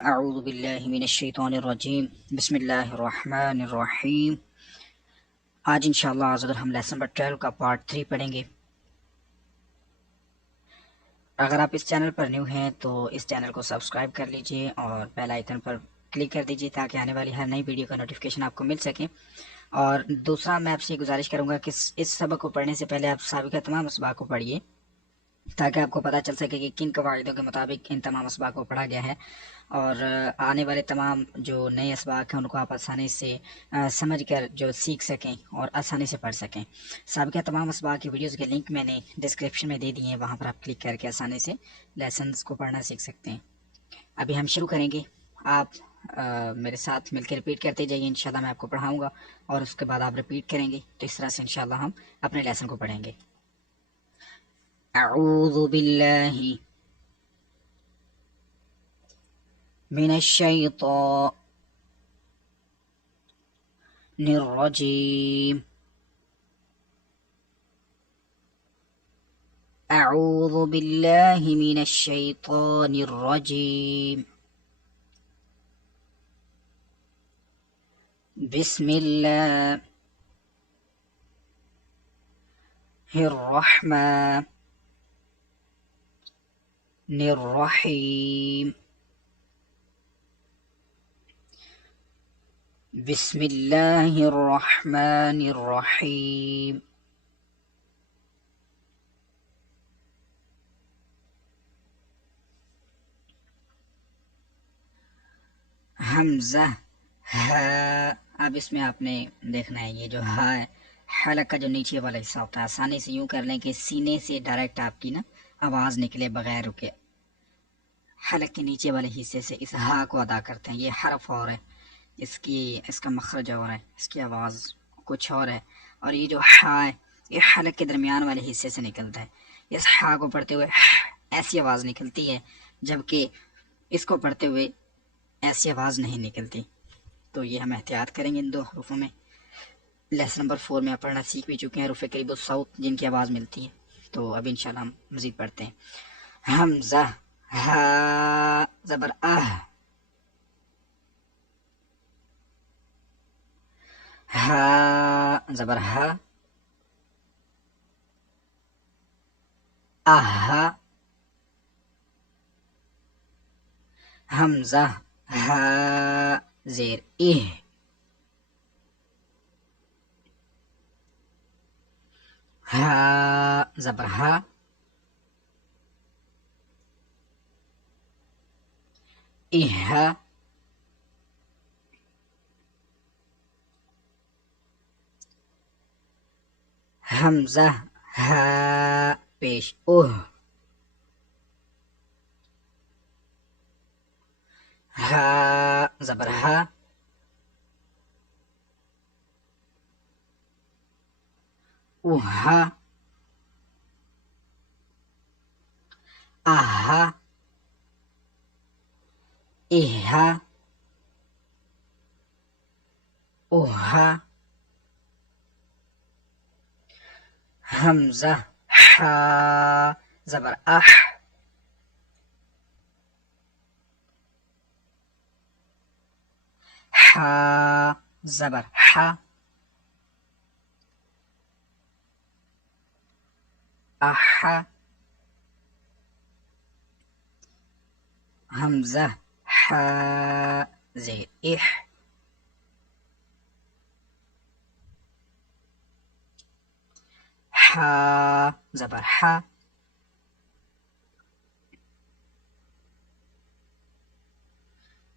अऊज़ु बिल्लाहि मिनश्शैतानिर्रजीम बिस्मिल्लाहिर्रहमानिर्रहीम। आज इंशाअल्लाह अज़र हम लेसन नंबर 12 का पार्ट 3 पढ़ेंगे। अगर आप इस चैनल पर न्यू हैं तो इस चैनल को सब्सक्राइब कर लीजिए और बेल आइकन पर क्लिक कर दीजिए ताकि आने वाली हर नई वीडियो का नोटिफिकेशन आपको मिल सके। और दूसरा, मैं आपसे गुजारिश करूंगा कि इस सबक को पढ़ने से पहले आप साबिक़ा तमाम असबाक को पढ़िए ताकि आपको पता चल सके कि किन कवायदों के मुताबिक इन तमाम असबाक को पढ़ा गया है और आने वाले तमाम जो नए असबाक हैं उनको आप आसानी से समझ कर जो सीख सकें और आसानी से पढ़ सकें। साबिक़ा तमाम असबाक की वीडियोज़ के लिंक मैंने डिस्क्रिप्शन में दे दिए हैं, वहाँ पर आप क्लिक करके आसानी से लेसन्स को पढ़ना सीख सकते हैं। अभी हम शुरू करेंगे। आप मेरे साथ मिलकर रिपीट करते जाइए, इंशाल्लाह मैं आपको पढ़ाऊँगा और उसके बाद आप रिपीट करेंगे, तो इस तरह से इंशाल्लाह हम अपने लेसन को पढ़ेंगे। अऊज़ु बिल्लाहि मिनश्शैतानिर्रजीम। अऊज़ु बिल्लाहि मिनश्शैतानिर्रजीम। बिस्मिल्लाहिर्रहमानिर्रहीम। बिस्मिल्लाहिर्रहमानिर्रहीम। हमज़ा हा। अब इसमें आपने देखना है, ये जो हा है, हलक का जो नीचे वाला हिस्सा होता है, आसानी से यूं कर लें कि सीने से डायरेक्ट आपकी ना आवाज़ निकले बगैर रुके। हलक के नीचे वाले हिस्से से इस हा को अदा करते हैं। ये हरफ और है, इसका मखरज और है, इसकी आवाज़ कुछ और है। और ये जो हा है, ये हलक के दरमियान वाले हिस्से से निकलता है। इस हा को पढ़ते हुए ऐसी आवाज़ निकलती है, जबकि इसको पढ़ते हुए ऐसी आवाज़ नहीं निकलती। तो ये हम एहतियात करेंगे इन दो हरूफों में। लेसन नंबर 4 में आप पढ़ना सीख भी चुके हैं, रुफ़े करीब साउथ जिनकी आवाज़ मिलती है। तो अब इंशाल्लाह हम मज़ीद पढ़ते हैं। हमज़ा हा ज़बर आह। हा ज़बर हा। आहा। हमज़ा हा ज़ेर इह। हा ज़बर हा। इहा। हमज़ा हा पेश उह। हा ज़बर हा। उहा। आहा। इहा। उहा। हमज़ा हा ज़बर आह। हा ज़बर हा। आहा। हमज़ा हा ज़ेर इह। हा ज़बर हा।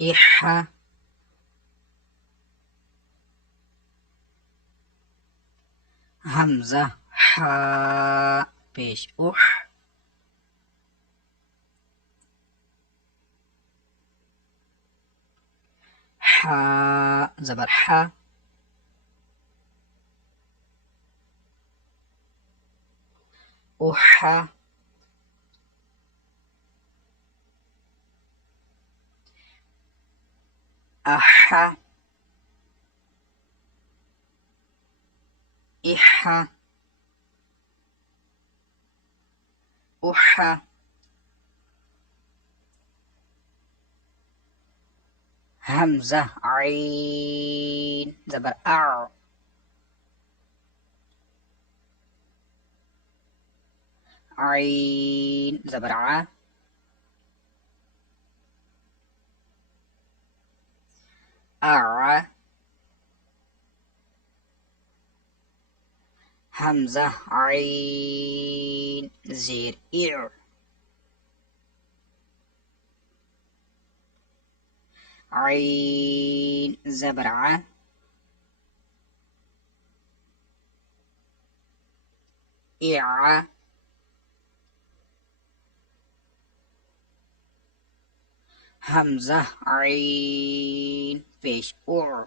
इहा। हमज़ा हा पेश उह। हा ज़बर हा। उहा। आहा। इहा। उहा। हमजा आइन जबर आ, आइन जबर आ, आ, हमजा आइन जेर इर, आइन जबर आ, इआ, हमजा आइन पेश उर,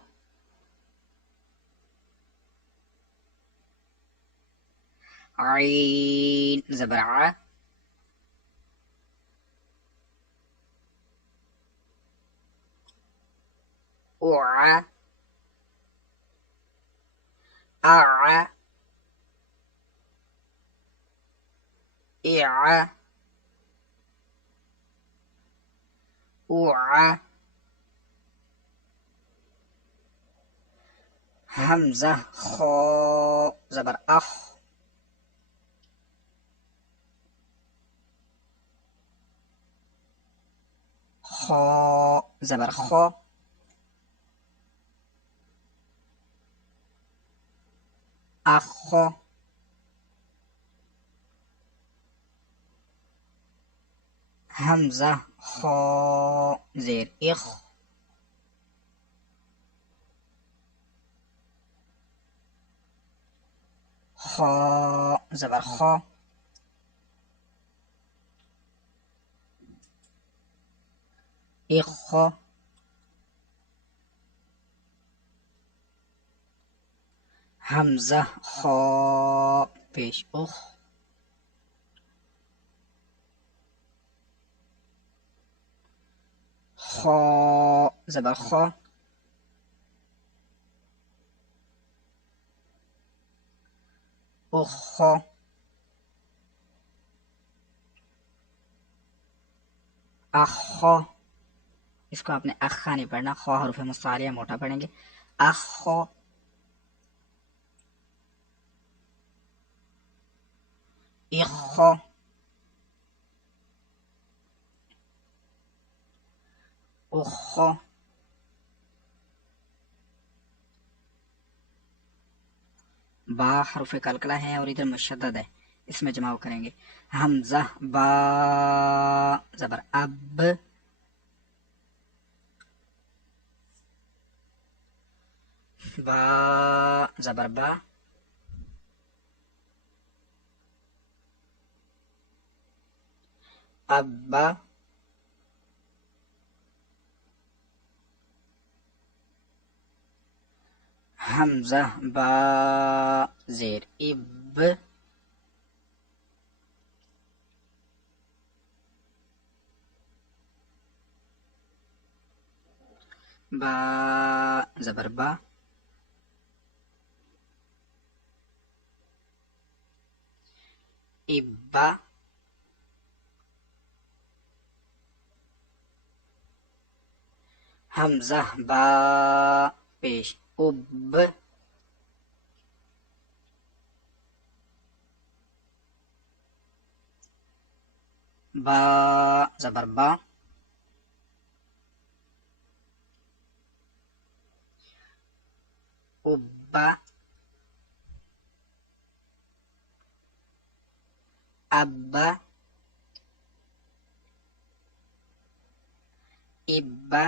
आइन जबर आ, उआ, आ, इआ, उआ, हमजा खो जबर अख, खो जबर खो, अखो, हमजा खो जेर इख, खो जबर खो, इखो, हमजा खो पेश उख, खो जबर खो, उखो, अखो, इसको आपने अखा नहीं पढ़ना, खो हरूफ मुस्तालिया मोटा पढ़ेंगे, अखो, इखो, उखो, बा हरूफ कलकला है और इधर मुशद्दद है, इसमें जमाव करेंगे, हमजा बा जबर अब, बा जबर बा, अब्बा, हमजा बा जेर इब, बा जबर बा, इब्बा, हमजा बा पेश उब, बा जबर बा, उब्बा, अब्बा, इब्बा,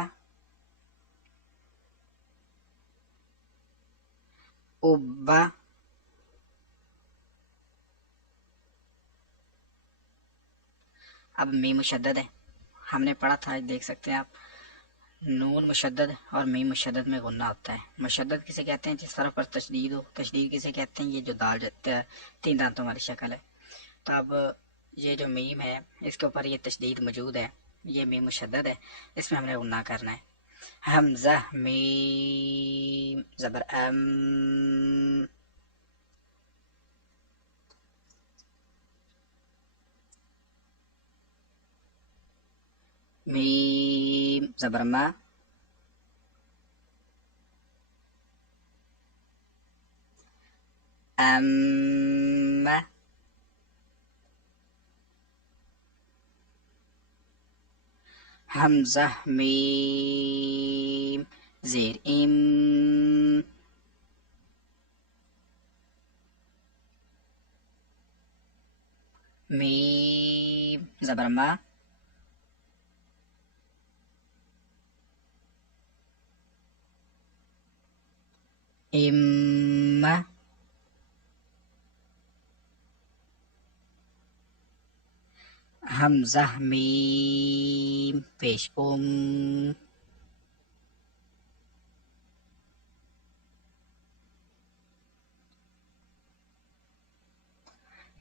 उब्बा, अब मीम मुशद्दद है, हमने पढ़ा था, देख सकते हैं आप, नून मुशद्दद और मीम मुशद्दद में गुन्ना होता है। मुशद्दद किसे कहते हैं? जिस तरफ पर तशदीद हो। तशदीद किसे कहते हैं? ये जो दाल तीन दांतों वाली शक्ल है। तो अब ये जो मीम है इसके ऊपर ये तशदीद मौजूद है, ये मीम मुशद्दद है, इसमें हमने गुन्ना करना है। हमजा मीम जबर अम, मीम जबर मा, अम, हमजा मीम जेर इम, मीम जबर मा, इम्मा, हमजा मीम पेश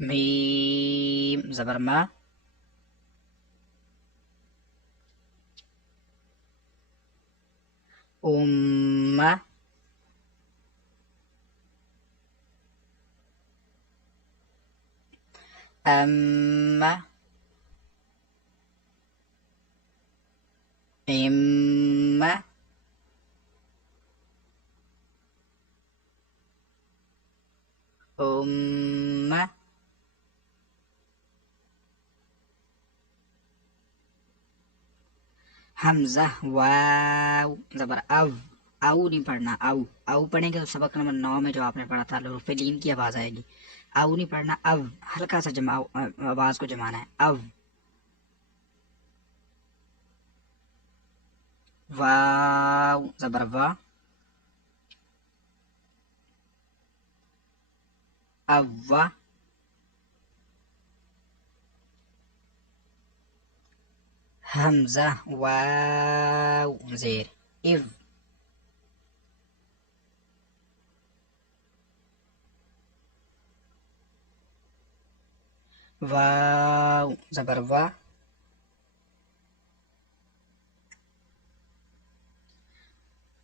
मीम जबर मा, उम्मा, अम्मा, इम्मा, उम्मा, हमजा वाव जबर अव, आऊ नहीं पढ़ना, आऊ आऊ पढ़ेंगे तो सबक नंबर 9 में जो आपने पढ़ा था लुरुफ़े लीन की आवाज आएगी। आऊ नहीं पढ़ना, अव हल्का सा जमाओ, आवाज को जमाना है। अव, वाव जबर वा, अव्वा, हमजा वाव जेर इव, वाव जबर वा,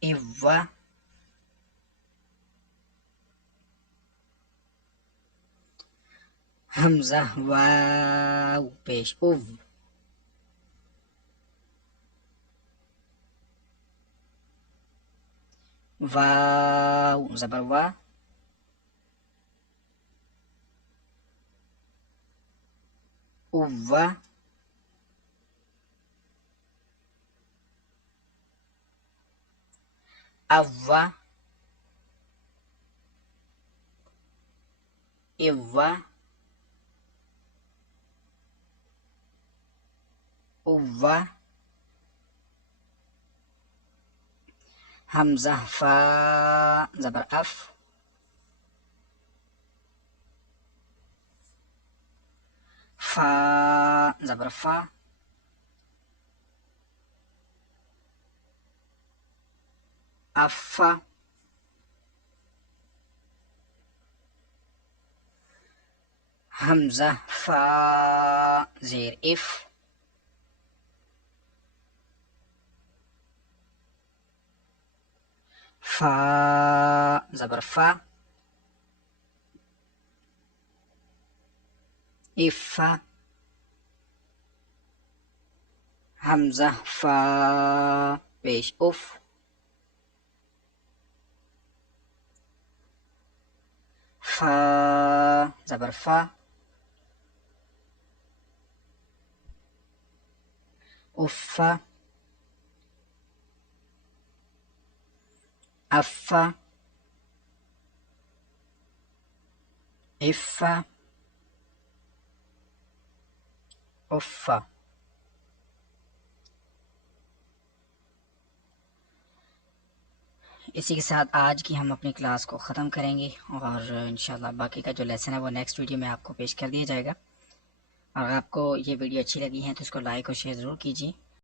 इव्वा, हमजा वाव पेश उव, वाव जबर वा, उव्वा, अव्वा, इव्वा, उव्वा, हमजा फा जबर अफ, फा जबर फा, अफ़ा, हमजा फा जेर इफ, फा जबर फा, इफ़ा, हमजा फा पेश उफ, फा जबर फा, उफ़ा, अफ़ा, इफ़ा, उफ़ा। इसी के साथ आज की हम अपनी क्लास को ख़त्म करेंगे और इंशाल्लाह बाकी का जो लेसन है वो नेक्स्ट वीडियो में आपको पेश कर दिया जाएगा। और आपको ये वीडियो अच्छी लगी है तो इसको लाइक और शेयर ज़रूर कीजिए।